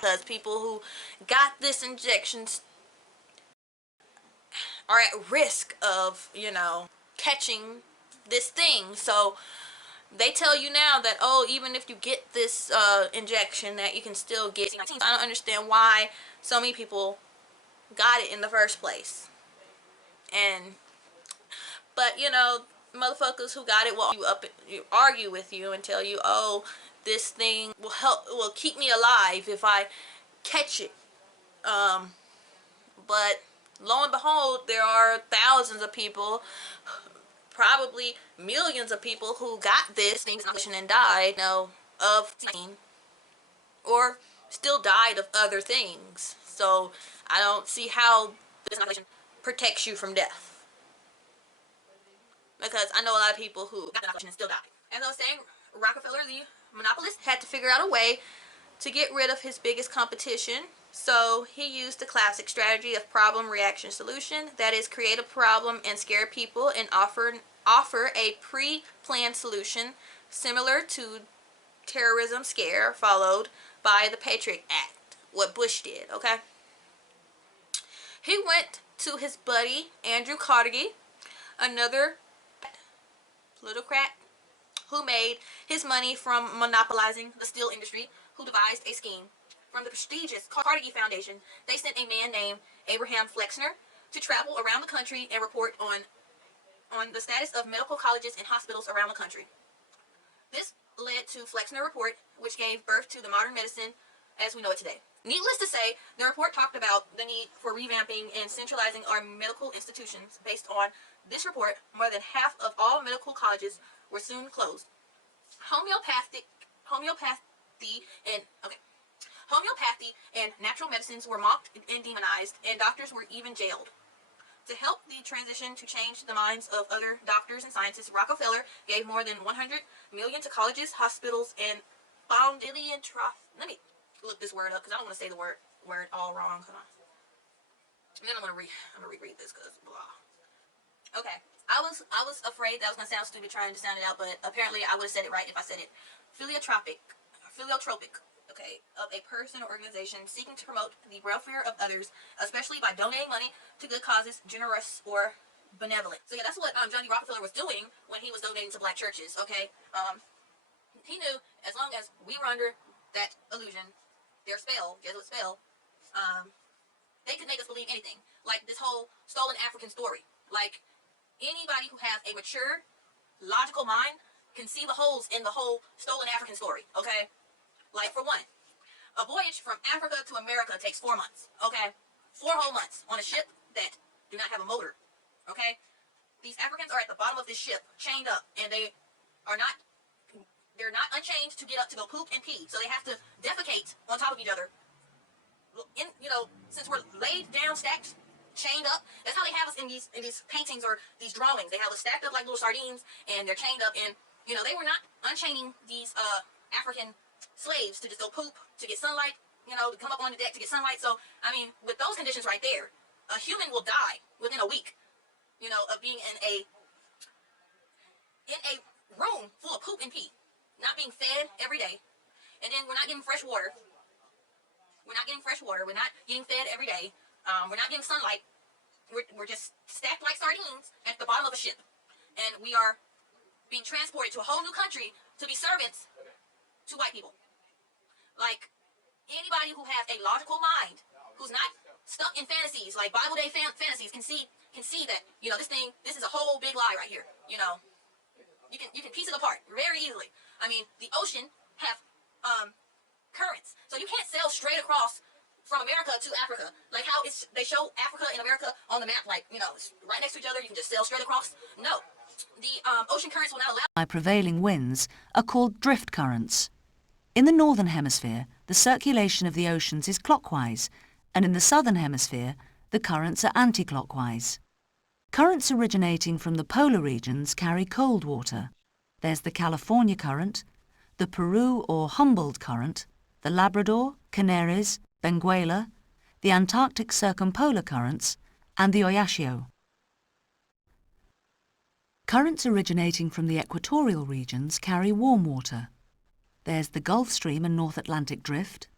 Because people who got this injections are at risk of, catching this thing. So they tell you now that, oh, even if you get this injection, that you can still get COVID-19. So I don't understand why so many people got it in the first place. But motherfuckers who got it will argue with you and tell you, oh, this thing will keep me alive if I catch it. But lo and behold, there are thousands of people, probably millions of people, who got this thing and died, of COVID-19, or still died of other things. So I don't see how this inoculation protects you from death, because I know a lot of people who got the inoculation and still died. As I was saying, Rockefeller, the monopolist, had to figure out a way to get rid of his biggest competition. So he used the classic strategy of problem, reaction, solution. That is, create a problem and scare people and offer a pre-planned solution, similar to terrorism scare, followed by the Patriot Act, what Bush did, okay? He went to his buddy Andrew Carnegie, another plutocrat who made his money from monopolizing the steel industry, who devised a scheme. From the prestigious Carnegie Foundation, they sent a man named Abraham Flexner to travel around the country and report on the status of medical colleges and hospitals around the country. This led to Flexner Report, which gave birth to the modern medicine as we know it today. Needless to say, the report talked about the need for revamping and centralizing our medical institutions. Based on this report, more than half of all medical colleges were soon closed. Homeopathy and natural medicines were mocked and demonized, and doctors were even jailed. To help the transition to change the minds of other doctors and scientists, Rockefeller gave more than $100 million to colleges, hospitals, and let me look this word up because I don't want to say the word all wrong. Hold on. And then I'm gonna reread this because blah. Okay, I was afraid that was gonna sound stupid trying to sound it out, but apparently I would have said it right if I said it. Philanthropic. Okay, of a person or organization seeking to promote the welfare of others, especially by donating money to good causes, generous or benevolent. So yeah, that's what Johnny Rockefeller was doing when he was donating to black churches. Okay, he knew as long as we were under that illusion, their spell, Jesuit spell, they could make us believe anything. Like this whole stolen African story. Like anybody who has a mature, logical mind can see the holes in the whole stolen African story. Okay. Like, for one, a voyage from Africa to America takes 4 months, okay? 4 whole months on a ship that do not have a motor, okay? These Africans are at the bottom of this ship, chained up, and they're not unchained to get up to go poop and pee, so they have to defecate on top of each other. Since we're laid down, stacked, chained up, that's how they have us in these paintings or these drawings. They have us stacked up like little sardines, and they're chained up, and, they were not unchaining these African slaves to just go poop, to get sunlight, to come up on the deck to get sunlight. So, I mean, with those conditions right there, a human will die within a week, of being in a room full of poop and pee, not being fed every day, and then we're not getting fresh water. We're not getting fed every day. We're not getting sunlight. We're just stacked like sardines at the bottom of a ship, and we are being transported to a whole new country to be servants to white people. Like, anybody who has a logical mind, who's not stuck in fantasies, like Bible Day fantasies, can see that, this is a whole big lie right here. You can piece it apart very easily. I mean, the ocean have currents, so you can't sail straight across from America to Africa. Like how they show Africa and America on the map, like, it's right next to each other, you can just sail straight across. No. The ocean currents will not allow. By prevailing winds are called drift currents. In the northern hemisphere, the circulation of the oceans is clockwise, and in the southern hemisphere, the currents are anti-clockwise. Currents originating from the polar regions carry cold water. There's the California current, the Peru or Humboldt current, the Labrador, Canaries, Benguela, the Antarctic circumpolar currents, and the Oyashio. Currents originating from the equatorial regions carry warm water. There's the Gulf Stream and North Atlantic Drift,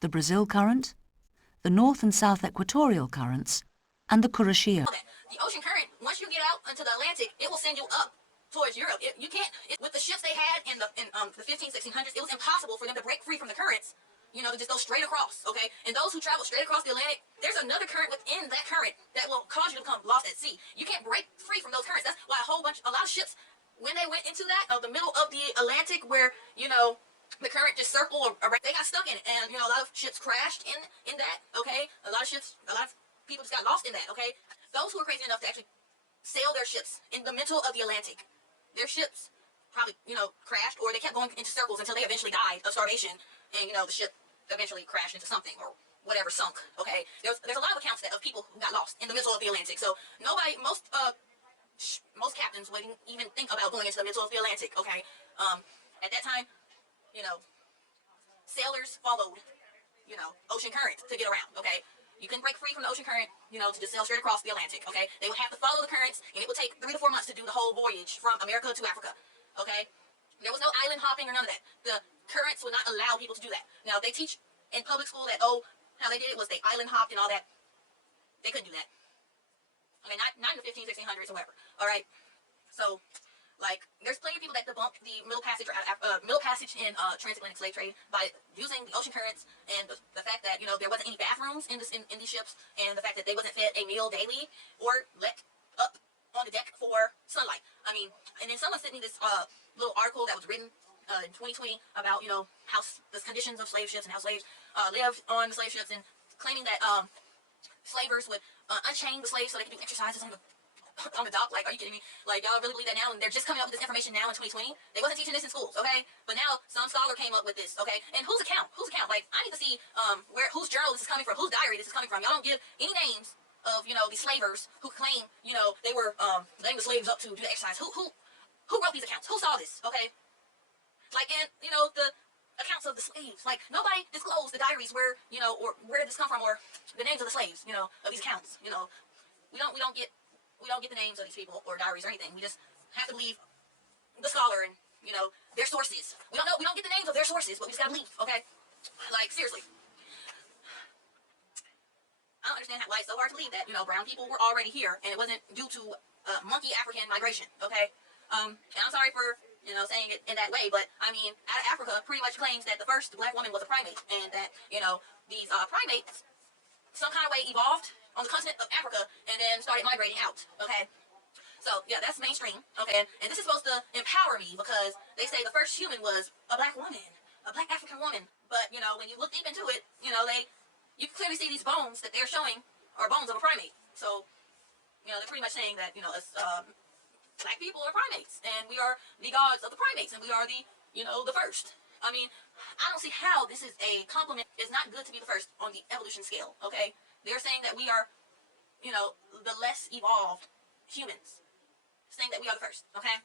the Brazil Current, the North and South Equatorial Currents, and the Kuroshio. The ocean current, once you get out into the Atlantic, it will send you up towards Europe. You can't, with the ships they had in the 15, 1600s, it was impossible for them to break free from the currents, you know, to just go straight across, okay? And those who travel straight across the Atlantic, there's another current within that current that will cause you to become lost at sea. You can't break free from those currents. That's why a lot of ships, when they went into that, the middle of the Atlantic where, you know, the current just circled around, they got stuck in it. And, you know, a lot of ships crashed in that, okay? A lot of people just got lost in that, okay? Those who are crazy enough to actually sail their ships in the middle of the Atlantic, their ships probably, you know, crashed, or they kept going into circles until they eventually died of starvation, and, you know, the ship eventually crashed into something, or whatever, sunk, okay? There's a lot of accounts of people who got lost in the middle of the Atlantic, so most captains wouldn't even think about going into the middle of the Atlantic, okay? At that time, you know, sailors followed, you know, ocean current to get around, okay? You couldn't break free from the ocean current, you know, to just sail straight across the Atlantic, okay? They would have to follow the currents, and it would take 3 to 4 months to do the whole voyage from America to Africa, okay? There was no island hopping or none of that. The currents would not allow people to do that. Now, they teach in public school that, oh, how they did it was they island hopped and all that. They couldn't do that. Okay, not in the 15, 1600s or whatever, all right? So, like, there's plenty of people that debunk the middle passage in transatlantic slave trade by using the ocean currents and the fact that, you know, there wasn't any bathrooms in these ships, and the fact that they wasn't fed a meal daily or let up on the deck for sunlight. I mean, and then someone sent me this little article that was written in 2020 about, you know, how the conditions of slave ships and how slaves lived on the slave ships, and claiming that slavers would unchain the slaves so they could do exercises on the dock. Like, are you kidding me? Like, y'all really believe that now? And they're just coming up with this information now in 2020. They wasn't teaching this in schools, okay? But now some scholar came up with this, okay? And whose account? Like, I need to see whose journal this is coming from, whose diary this is coming from. Y'all don't give any names of, you know, these slavers who claim, you know, they were letting the slaves up to do the exercise. Who wrote these accounts? Who saw this, okay? Like, and, you know, the accounts of the slaves. Like, nobody disclosed the diaries where, you know, or where did this come from, or the names of the slaves, you know, of these accounts. You know, we don't get the names of these people or diaries or anything. We just have to believe the scholar and, you know, their sources. We don't get the names of their sources, but we just gotta believe, okay? Like, seriously. I don't understand why it's so hard to believe that, you know, brown people were already here, and it wasn't due to monkey African migration, okay? And I'm sorry for, you know, saying it in that way, but, I mean, out of Africa pretty much claims that the first black woman was a primate, and that, you know, these primates some kind of way evolved on the continent of Africa and then started migrating out, okay? So, yeah, that's mainstream, okay? And this is supposed to empower me because they say the first human was a black woman, a black African woman. But, you know, when you look deep into it, you know, you can clearly see these bones that they're showing are bones of a primate. So, you know, they're pretty much saying that, you know, us, black people are primates, and we are the gods of the primates, and we are the, you know, the first. I mean, I don't see how this is a compliment. It's not good to be the first on the evolution scale, okay? They're saying that we are, you know, the less evolved humans. Saying that we are the first, okay?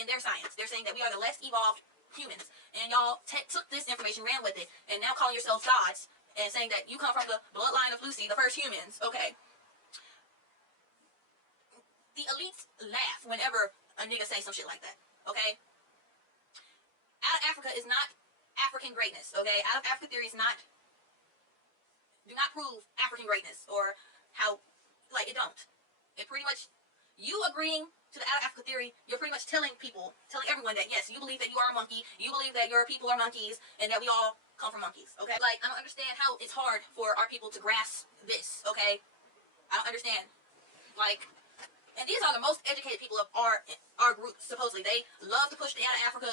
In their science, they're saying that we are the less evolved humans. And y'all took this information, ran with it, and now calling yourselves gods, and saying that you come from the bloodline of Lucy, the first humans, okay? The elites laugh whenever a nigga say some shit like that, okay? Out of Africa is not African greatness, okay? Out of Africa theory do not prove African greatness, or how, like, it don't. It pretty much, you agreeing to the out of Africa theory, you're pretty much telling everyone that, yes, you believe that you are a monkey, you believe that your people are monkeys, and that we all come from monkeys, okay? Like, I don't understand how it's hard for our people to grasp this, okay? I don't understand. Like, and these are the most educated people of our group, supposedly. They love to push the out of Africa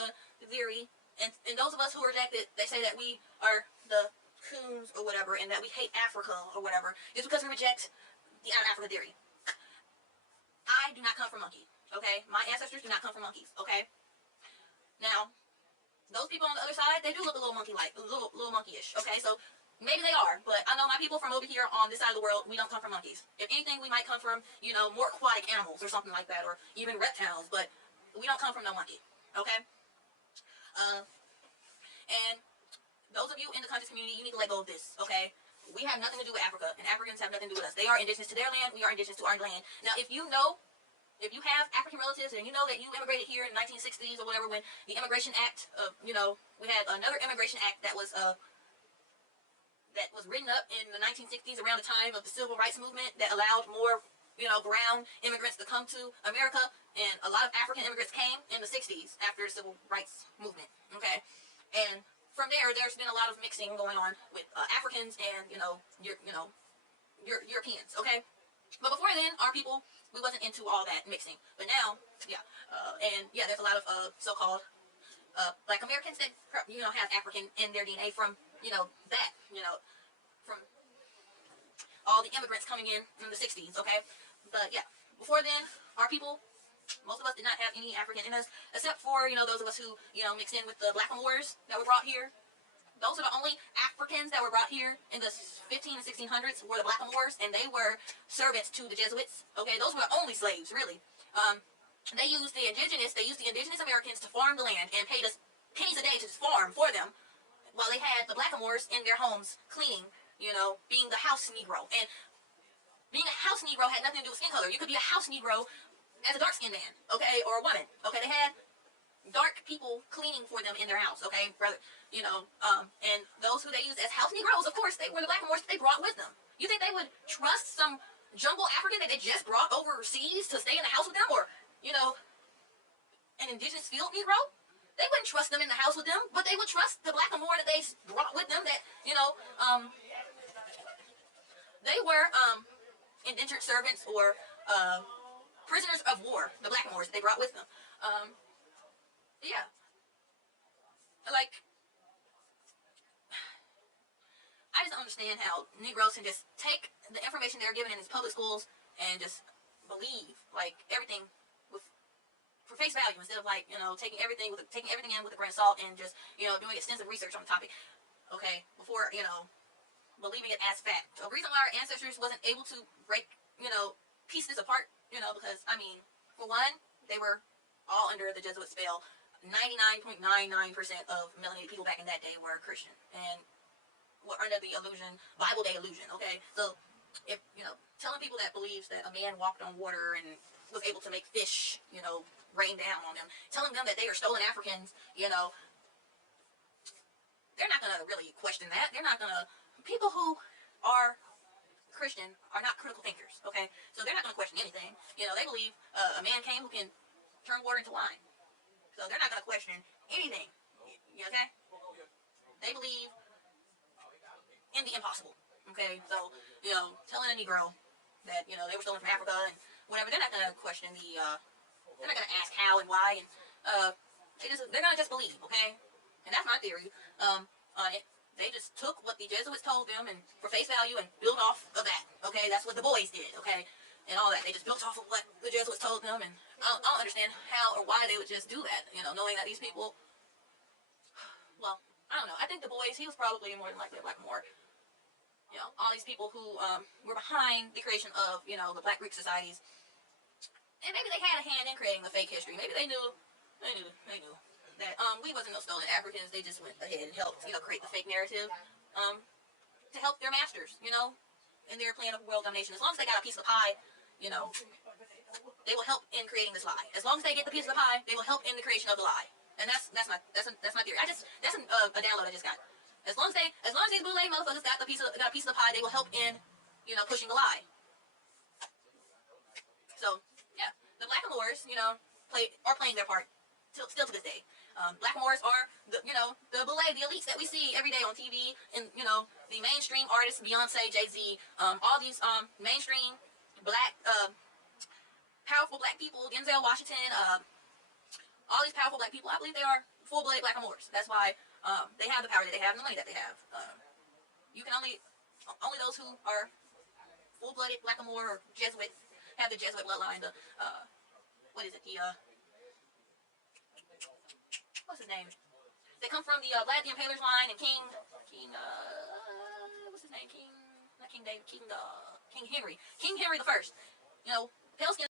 theory, and those of us who reject it, they say that we are the coons or whatever, and that we hate Africa or whatever, just because we reject the out of Africa theory. I do not come from monkeys, okay? My ancestors do not come from monkeys, okay? Now, those people on the other side, they do look a little monkey-like, a little monkey-ish, okay? So, maybe they are, but I know my people from over here on this side of the world, we don't come from monkeys. If anything, we might come from, you know, more aquatic animals or something like that, or even reptiles, but we don't come from no monkey, okay? And those of you in the conscious community, you need to let go of this, okay? We have nothing to do with Africa, and Africans have nothing to do with us. They are indigenous to their land, we are indigenous to our land. Now, if you have African relatives, and you know that you immigrated here in the 1960s or whatever, when the Immigration Act, you know, we had another Immigration Act that was that was written up in the 1960s around the time of the civil rights movement that allowed more, brown immigrants to come to America, and a lot of African immigrants came in the 60s after the civil rights movement, okay? And from there, there's been a lot of mixing going on with Africans and, Europeans, okay? But before then, our people, we wasn't into all that mixing. But now, yeah, there's a lot of so-called Black Americans that, have African in their DNA from, that, from all the immigrants coming in the 60s, okay? But yeah, before then, our people, most of us did not have any African in us, except for, those of us who, mixed in with the Blackamoors that were brought here. Those are the only Africans that were brought here in the 15 and 1600s were the Blackamoors, and they were servants to the Jesuits, okay? Those were the only slaves, really. They used the indigenous Americans to farm the land and paid us pennies a day to farm for them, while they had the Blackamoors in their homes cleaning, being the house Negro. And being a house Negro had nothing to do with skin color. You could be a house Negro as a dark-skinned man, okay, or a woman, okay? They had dark people cleaning for them in their house, okay, brother, and those who they used as house Negroes, of course, they were the Blackamoors that they brought with them. You think they would trust some jungle African that they just brought overseas to stay in the house with them, or, an indigenous field Negro? They wouldn't trust them in the house with them, but they would trust the Blackamoor that they brought with them that, they were, indentured servants or, prisoners of war, the Blackamoors that they brought with them. Yeah. Like, I just don't understand how Negroes can just take the information they're given in these public schools and just believe, like, everything for face value, instead of, like, taking everything in with a grain of salt and just, doing extensive research on the topic, okay, before, believing it as fact. The reason why our ancestors wasn't able to break, piece this apart, because, I mean, for one, they were all under the Jesuit spell. 99.99% of melanated people back in that day were Christian and were under the Bible Day illusion, okay? So, if, telling people that believes that a man walked on water and was able to make fish, rain down on them, telling them that they are stolen Africans, they're not going to really question that. They're not going to, people who are Christian are not critical thinkers, okay? So they're not going to question anything. They believe a man came who can turn water into wine. So they're not going to question anything, okay? They believe in the impossible, okay? So, telling a Negro that, they were stolen from Africa and whatever, they're not going to question they're not going to ask how and why, and they're going to just believe, okay? And that's my theory on it. They just took what the Jesuits told them and for face value and built off of that, okay? That's what the boys did, okay? And all that. They just built off of what the Jesuits told them, and I don't understand how or why they would just do that, knowing that these people, well, I don't know. I think the boys, he was probably more than likely a Blackamoor. All these people who were behind the creation of, the Black Greek societies. And maybe they had a hand in creating the fake history. Maybe they knew that we wasn't no stolen Africans. They just went ahead and helped, create the fake narrative to help their masters, in their plan of world domination. As long as they got a piece of the pie, they will help in creating this lie. As long as they get the piece of the pie, they will help in the creation of the lie. And that's my theory. That's a download I just got. As long as these BOULE motherfuckers got a piece of the pie, they will help in, pushing the lie. So yeah, the Blackamoors, are playing their part still to this day. Blackamoors are the BOULE, the elites that we see every day on TV, and the mainstream artists, Beyonce, Jay-Z, all these mainstream black powerful black people, Denzel Washington, all these powerful black people, I believe they are full-blooded Blackamoors. That's why they have the power that they have and the money that they have. You can only those who are full-blooded Blackamoor or Jesuit have the Jesuit bloodline. What's his name? They come from the Vlad the Impaler's line and King what's his name? King Henry the First. Pale skin